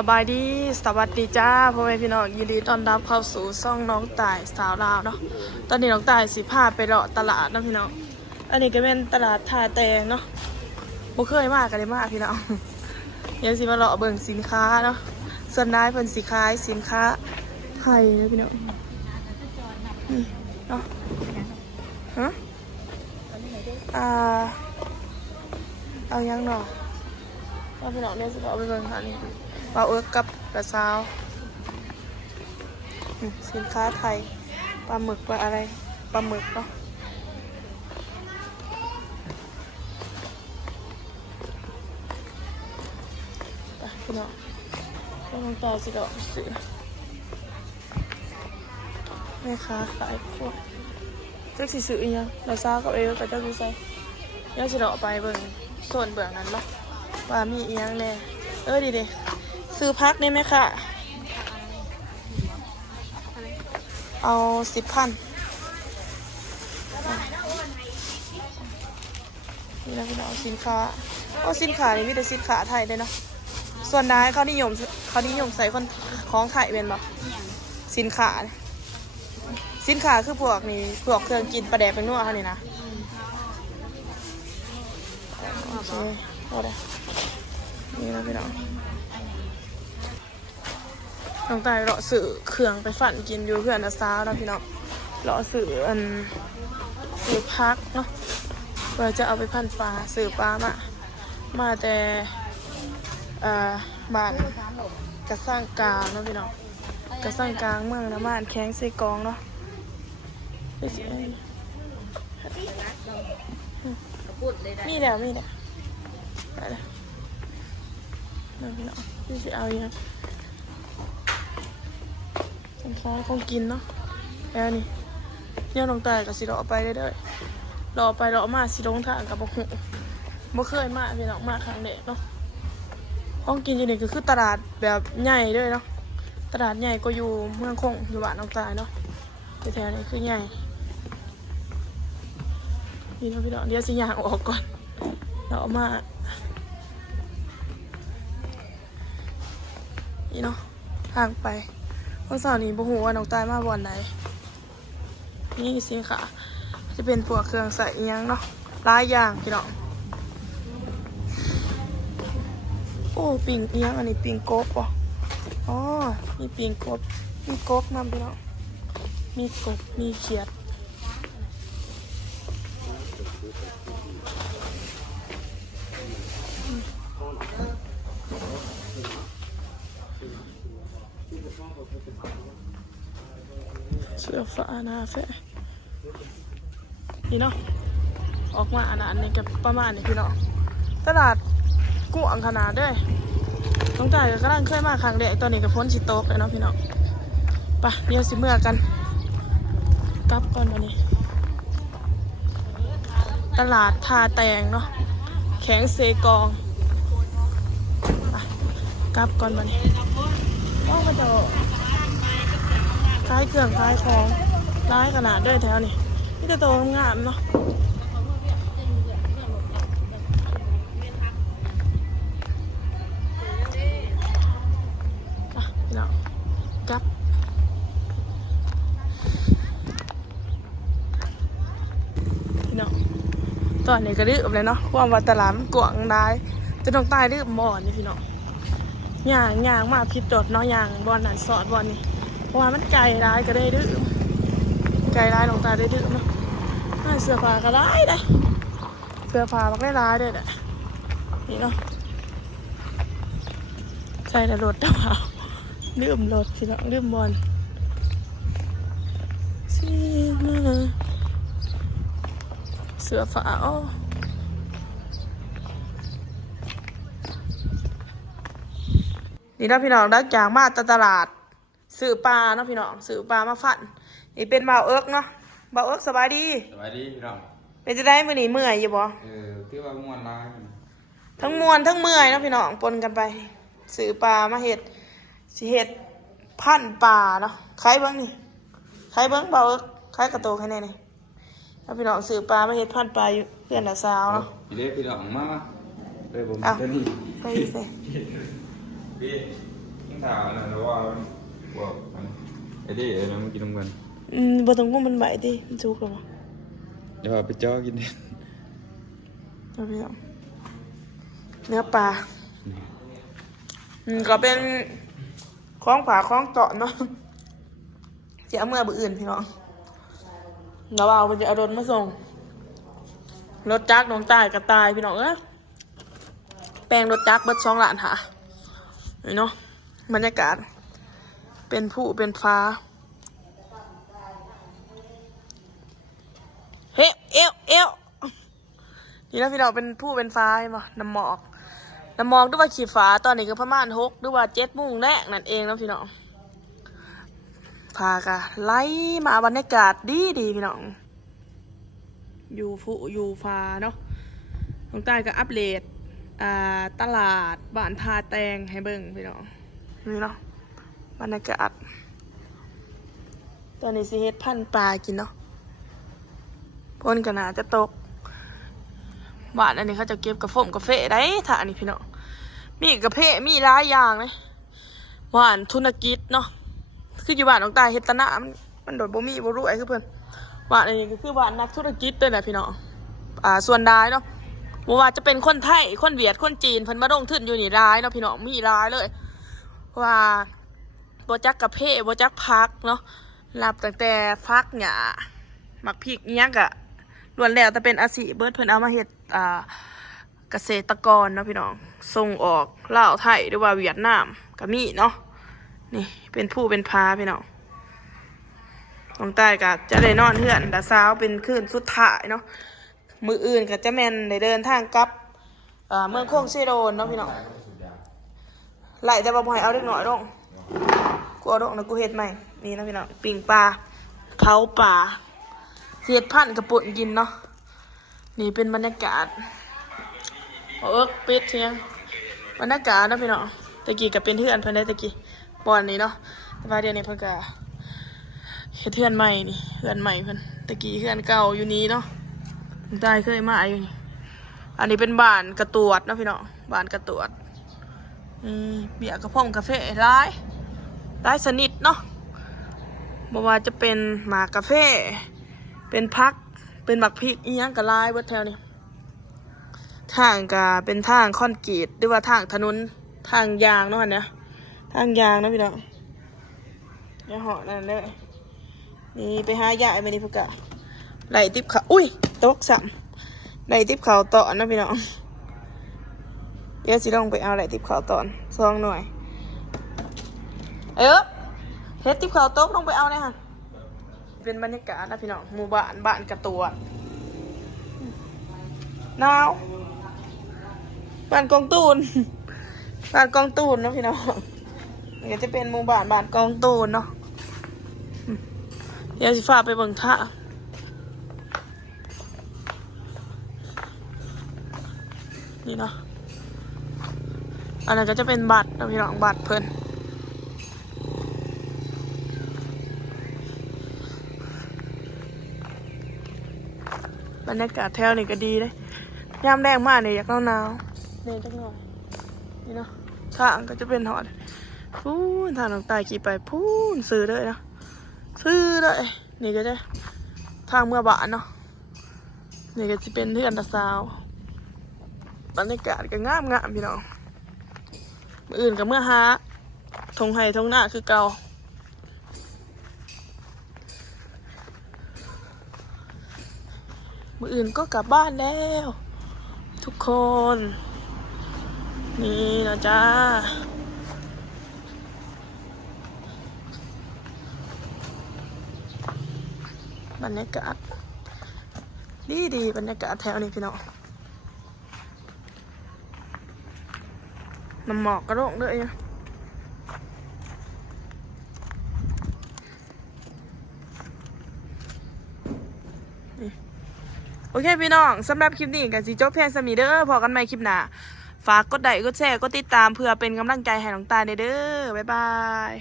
สบายดีสวัสดีจ้าพ่อแม่พี่น้องยินดีต้อนรับเข้าสู่ช่องน้องต่ายสาวลาวเนาะตอนนี้น้องต่ายสิพาไปเลาะตลาดนะพี่น้องอันนี้ก็เป็นตลาดท่าแตงเนาะบ่เคยมากกันเลยมากพี่น้องเดี๋ยวสิมาเลาะเบิ่งสินค้าเนาะส่วนนายเพิ่นสิขายสินค้าไทยนะพี่น้องนี่เนาะฮะเอายังเนาะเอาพี่น้องเนี่ยสิเอาไปเบิ่งค่ะนี่ปลาเอิ๊กกับกระซาวสินค้าไทยปลาหมึกปลาอะไรปลาหมึกเนาะไปพี่น้องต้องต่อสิดอกสิแม่ค้าขายพวกเจ้าสิซื้ออีกยังกระซาวกับเอิ๊กกับเจ้าสิใส่เจ้าสิดอกไปเบิ่งส่วนเบื้องนั้นเนาะว่ามีอีกยังแน่ดีเด้ซื้อพักได้ไหมคะเอา10,000นี่นะพี่น้องสินค้าสินค้านี่มีแต่สินค้าไทยเลยเนาะส่วนได้เขานิยมใส่คนของไทยเป็นบ่สินค้าคือพวกนี้พวกเครื่องกินปลาแดกเป็นนัวเขานี่นะโอเคเอาได้นี่นะพี่น้องน้องตายเลาะสื่อเครื่องไปฝันกินอยู่เพื่อนนะซาวนะพี่น้องเลาะสื่อพักเนาะเราจะเอาไปพันปลาสื่อปลามาแต่บ้านกระสร้างกลางเนาะพี่น้องกระสร้างกลางเมืองน้ำมันแข้งใส่กองเนาะมีแล้วไปเลยน้องพี่น้องพี่จะเอาอย่างสินค้าของกินเนาะแล้วนี่เนี่ยน้องตายกับสิเลาะไปเรื่อยๆเลาะไปเลาะมาสิลงทางกับบ่เคยมาพี่น้องมาครั้งแรกเนาะของกินอยู่นี่ก็คือตลาดแบบใหญ่ด้วยเนาะตลาดใหญ่ก็อยู่เมืองคงอยู่บ้านน้องตายเนาะแถวๆนี้คือใหญ่นี่เนาะพี่น้องเดี๋ยวสิย่างออกก่อนเลาะมานี่เนาะทางไปวันเสาร์นี้บ่ฮู้ว่าน้องตายมาบ่อนไหนนี่สิค่ะจะเป็นพวกเครื่องใส่อีหยังเนาะหลายอย่างพี่น้องโอ้ปิ่งอีหยังอันนี้ปิ่งกบป่ะอ๋อมีปิ่งกบมีกบนำพี่น้องมีกบมีเขียดเสื้อฟ้าหน้าแฟนี่เนาะออกมาอันนี้กับประมาณนี้พี่น้องตลาดกว้างขนาดด้วยน้องจ่ายก็กำลังเคยมาครั้งแรกตอนนี้กับพ้นสิโต๊ะเลยเนาะพี่น้องไปเดี๋ยวสิเมื่อกันกลับก่อนวันนี้ตลาดท่าแตงเนาะแข็งเซกองไปกลับก่อนวันนี้ว่ามันจะคล้ายเครื่องคล้ายของร้ายขนาดด้วยแถวนี้นี่จะโตงามเนาะพี่น้องกลับพี่น้องตอนนี้ก็ดื้อเลยเนาะความว่าตลาดมันกว้างได้จะต้องตายดื้อบ่อนนี่พี่น้องย่างมาผิดจดเนาะย่างบอลนั่นสอดบอลนี่เพราะว่ามันไกลร้ายก็ได้ดื้อไกลร้ายลงตาได้ดื้อเนาะเสื้อผ้าก็ร้ายได้เสื้อผ้ามันได้ร้ายได้แหละนี่เนาะใส่แต่รถเปล่าลืมรถพี่น้องลืมบอลซีมาเสื้อผ้านี่นะพี่น้องได้จากมาตลาดซื้อปลาเนาะพี่น้องซื้อปลามาฝันนี่เป็นบ่าวเอิ๊กเนาะบ่าวเอิ๊กสบายดีพี่น้องเป็นจะได้มื้อนี้เมื่อยอยู่บ่ที่ว่าม่วนร้ายทั้งมวนทั้งเมื่อยเนาะพี่น้องปนกันไปซื้อปลามาเฮ็ดสิเฮ็ดพันปลาเนาะใครเบิ่งนี่ใครเบิ่งบ่าวเอิ๊กใครกระโตกให้แน่นี่แล้วพี่น้องซื้อปลามาเฮ็ดพันปลาอยู่เพื่อนละสาวเนาะพี่น้องมาไปผมตัวนี้ไปสิพี่ ถามนะแล้วว่าพวกไอ้ที่ไอ้น้ำกินน้ำกัน บ่ต้องงูมันไหวดิมันสุกแล้วบ่ เดี๋ยวไปจ้อกินดิ เอาพี่น้องเนื้อปลาก็เป็นคล้องผาคล้องเจาะเนาะเสียเมื่อบื้ออื่นพี่น้องแล้วเอาไปจะเอารถมาส่งรถจักรน้องตายกระตายพี่น้องแปลงรถจักรเบิด2 ล้านหาเนาะบรรยากาศเป็นผู้เป็นฟ้าเฮ้เอวนี่นะพี่น้องเป็นผู้เป็นฟ้าใช่ปะน้ำหมอกด้วยว่าขีดฟ้าตอนนี้ก็ประมาณ6ด้วยว่า7 โมงแรกนั่นเองนะพี่น้องพากะไล่มาบรรยากาศดีพี่น้องอยู่ฟ้าเนาะตรงใต้ก็อัปเดตตลาดบ้านทาแตงให้เบิ่งพี่น้องนี่เนาะบรรยากาศตอนนี้สิเฮ็ดพันปลากินเนาะพ้นกันนาจะตกบ้านอันนี้เขาจะเก็บกาแฟได้ถ้าอันนี้พี่น้องมีกาแฟมีหลายอย่างเลยบ้านธุรกิจเนาะคืออยู่บ้านน้องตายเฮ็ดตะนะมันโดดบ่มีบ่รู้ไอ้คือเพิ่นบ้านอันนี้ก็คือบ้านนักธุรกิจเด้อน่ะพี่น้องส่วนได้เนาะบ่ว่าจะเป็นคนไทยคนเวียดคนจีนเพิ่นมาลงทุนอยู่นี่หลายเนาะพี่น้องมีหลายเลยว่าบ่จักกาแฟบ่จักพักเนาะรับตั้งแต่ฟักหญ้ามักพริกอีหยังก็ล้วนแล้วแต่เป็นอาชีพเบิดเพิ่นเอามาเฮ็ดเกษตรกรเนาะพี่น้องส่งออกลาวไทยหรือว่าเวียดนามก็มีเนาะนี่เป็นผู้เป็นพาพี่น้องน้องใต้ก็จะได้นอนเฮือนแต่เช้าเป็นคืนสุดท้ายเนาะมื้ออื่นก็จะแม่นได้เดินทางกลับเมืองโคงซิโดนเนาะพี่น้องไหลแต่บ่ให้เอาเล็กน้อยลงกูเอาลงนะกูเฮ็ดใหม่นี่นะพี่น้องปิ้งปลาเผาปลาเฮ็ดพันกระปุ่นกินเนาะนี่เป็นบรรยากาศปิดเที่ยงบรรยากาศนะพี่น้องตะกี้ก็เป็นเฮือนเพิ่นได้ตะกี้บ่อนนี้เนาะแต่ว่าเดี๋ยวนี้เพิ่นก็เฮ็ดเฮือนใหม่นี่เฮือนใหม่เพิ่นตะกี้เฮือนเก่าอยู่นี้เนาะตายเคยมาอยู่นี่อันนี้เป็นบ้านกระตวดเนาะพี่น้องบ้านกระตวดเบียร์กระเพาะกาแฟหลายสนิทเนาะบ่ว่าจะเป็นหมากกาแฟเป็นพักเป็นหมักพริกอีหยังก็หลายเบิดแถวนี้ทางก็เป็นทางคอนกรีตหรือว่าทางถนนทางยางเนาะอันเนี้ยทางยางนะพี่น้องอย่าเหาะนั่นเลยนี่ไปหายายไม่ได้พูดกะไหลติ๊บเขาอุ้ยตกสัมไหลติ๊บเขาตอนนะพี่น้องเดี๋ยวสิลองไปเอาไหลติ๊บเขาตอน2 หน่วยเฮ็ดติ๊บเขาตกลงไปเอาเลยค่ะเป็นบรรยากาศนะพี่น้องหมู่บ้านกระตัวหนาวบ้านกองตูนบ้านกองตูนนะพี่น้องนี่ก็จะเป็นหมู่บ้านกองตูนเนาะเดี๋ยวสิฟ้าไปเบิ่งท่านี่เนาะอันนั้นก็จะเป็นบัตรนะพี่น้องบัตรเพิ่นบรรยากาศแถวนี้ก็ดีเลยยามแรงมากเลยอยากหนาวเนี่ยจังหน่อยนี่เนาะทางก็จะเป็นหอดพูนทางน้องตายขี่ไปพูนซื้อเลยนะซื้อเลยนี่ก็จะทางเมื่อบ่านเนาะนี่ก็จะเป็นเพื่อนตาสาวบรรยากาศก็งามพี่น้องมื้ออื่นกับเมื่อหาทงไห้ทงหน้าคือเก่ามื้ออื่นก็กลับบ้านแล้วทุกคนนี่นะจ้าบรรยากาศดีบรรยากาศแถวนี้พี่น้องน้ำหมอกกระโดดด้วยนะโอเคพี่น้องสำหรับคลิปนี้กันสิจบเพียงสมีเด้อพอกันใหม่คลิปหน้าฝากกดไลค์กดแชร์กดติดตามเพื่อเป็นกำลังใจให้น้องตาเด้อบ๊ายบาย